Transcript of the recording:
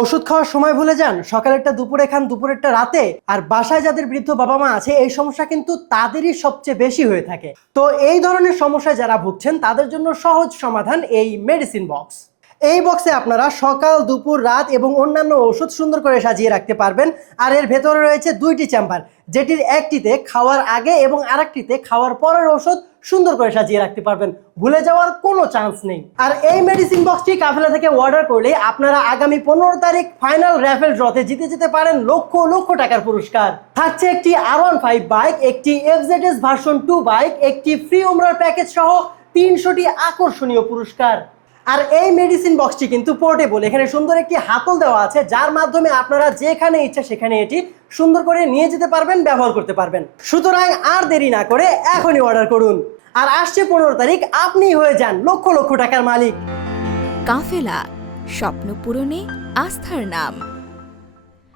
ওষুধ খাওয়ার সময় ভুলে যান, সকালেরটা দুপুরে খান, দুপুরেরটা রাতে। আর বাসায় যাদের বৃদ্ধ বাবা মা আছে, এই সমস্যা কিন্তু তাদেরই সবচেয়ে বেশি হয়ে থাকে। তো এই ধরনের সমস্যায় যারা ভুগছেন তাদের জন্য সহজ সমাধান এই মেডিসিন বক্স। এই বক্সে আপনারা সকাল, দুপুর, রাত এবং অন্যান্য ওষুধ সুন্দর করে সাজিয়ে রাখতে পারবেন। আর এর ভেতরে রয়েছে দুইটি চেম্বার, যেটির একটিতে খাওয়ার আগে এবং আরেকটিতে খাওয়ার পরের ওষুধ সুন্দর করে সাজিয়ে রাখতে পারবেন। ভুলে যাওয়ার কোনো চান্স নেই। আর এই মেডিসিন বক্সটি কাফেলা থেকে অর্ডার করলে আপনারা আগামী 15 তারিখ ফাইনাল র্যাফেল ড্রতে জিতে যেতে পারেন লক্ষ লক্ষ টাকার পুরস্কার। থাকছে একটি R15 বাইক, একটি FZS ভার্সন 2 বাইক, একটি ফ্রি উমরার প্যাকেজ সহ 300টি আকর্ষণীয় পুরস্কার। আর এই মেডিসিন বক্সটি কিন্তু পোর্টেবল। এখানে সুন্দর একটি হাতল দেওয়া আছে, যার মাধ্যমে আপনারা যেখানে ইচ্ছা সেখানে এটি সুন্দর করে নিয়ে যেতে পারবেন, ব্যবহার করতে পারবেন। সুতরাং আর দেরি না করে এখনই অর্ডার করুন। আর আসছে 15 তারিখ আপনি হয়ে যান লক্ষ লক্ষ টাকার মালিক। কাফেলা, স্বপ্ন পূরণে আস্থার নাম।